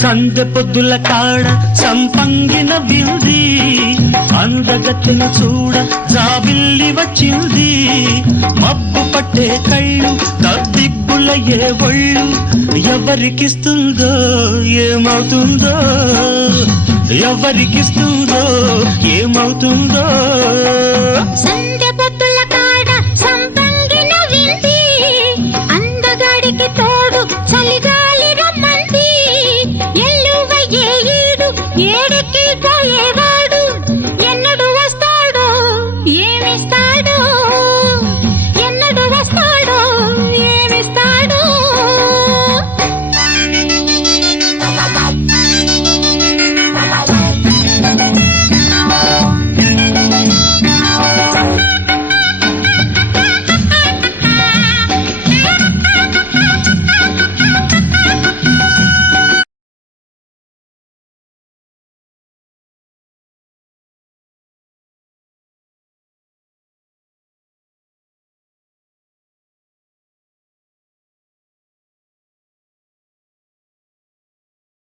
సందె పొద్దుల కాడ సంపంగిన వింది అందగత్తెన చూడ జాబిల్లి వచ్చింది మబ్బు పట్టే కళ్ళు తద్దిబ్బుల ఏ ఒళ్ళు ఎవరికిస్తుందో ఏమవుతుందో ఎవరికిస్తుందో ఏమవుతుందో